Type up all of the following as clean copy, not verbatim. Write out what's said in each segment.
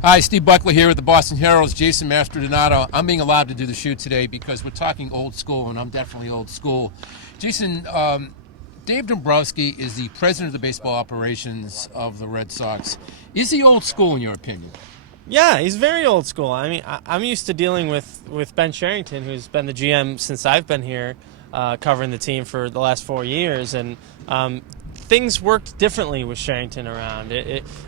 Hi, Steve Buckley here with the Boston Herald's Jason Mastrodonato. I'm being allowed to do the shoot today because we're talking old school, and I'm definitely old school. Jason, Dave Dombrowski is the president of the baseball operations of the Red Sox. Is he old school in your opinion? Yeah, he's very old school. I mean, I'm used to dealing with Ben Sherrington, who's been the GM since I've been here, covering the team for the last 4 years, and things worked differently with Sherrington around.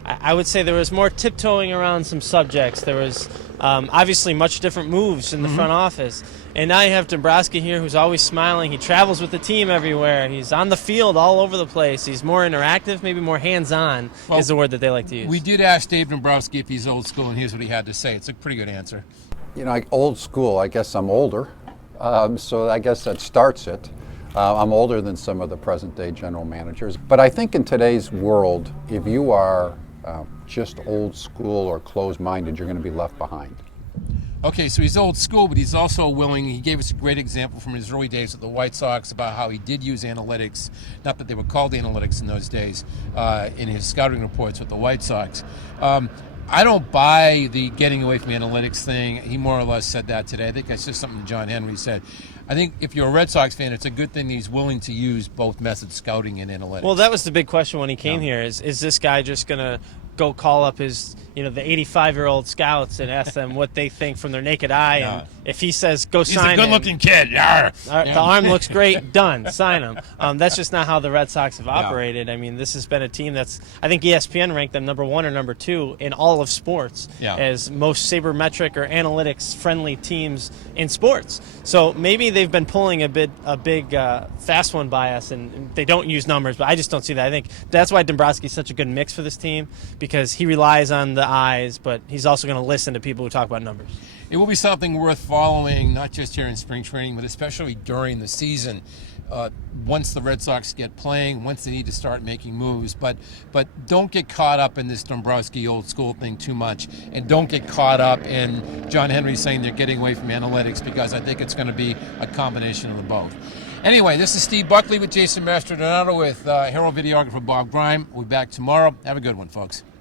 I would say there was more tiptoeing around some subjects. There was obviously much different moves in the front office. And now you have Dombrowski here, who's always smiling. He travels with the team everywhere. He's on the field all over the place. He's more interactive, maybe more hands-on is the word that they like to use. We did ask Dave Dombrowski if he's old school, and here's what he had to say. It's a pretty good answer. Old school, I guess I'm older, so I guess that starts it. I'm older than some of the present-day general managers. But I think in today's world, if you are just old school or closed-minded, you're going to be left behind. Okay, so he's old school, but he's also willing. He gave us a great example from his early days at the White Sox about how he did use analytics, not that they were called analytics in those days, in his scouting reports with the White Sox. I don't buy the getting away from analytics thing. He more or less said that today. I think that's just something John Henry said. I think if you're a Red Sox fan, it's a good thing that he's willing to use both methods, scouting and analytics. Well, that was the big question when he came here. Is this guy just going to go call up his, the 85-year-old scouts and ask them what they think from their naked eye? Yeah. And if he says, go He's sign a good-looking kid. the arm looks great, done, sign him. That's just not how the Red Sox have operated. I mean, this has been a team that's, I think ESPN ranked them number 1 or number 2 in all of sports as most sabermetric or analytics-friendly teams in sports. So maybe they've been pulling a big fast one by us, and they don't use numbers, but I just don't see that. I think that's why Dombrowski's such a good mix for this team, because he relies on the eyes, but he's also going to listen to people who talk about numbers. It will be something worth following, not just here in spring training, but especially during the season. Once the Red Sox get playing, once they need to start making moves, but don't get caught up in this Dombrowski old school thing too much, and don't get caught up in John Henry saying they're getting away from analytics, because I think it's going to be a combination of the both. Anyway, this is Steve Buckley with Jason Mastrodonato with Herald videographer Bob Greim. We'll be back tomorrow. Have a good one, folks.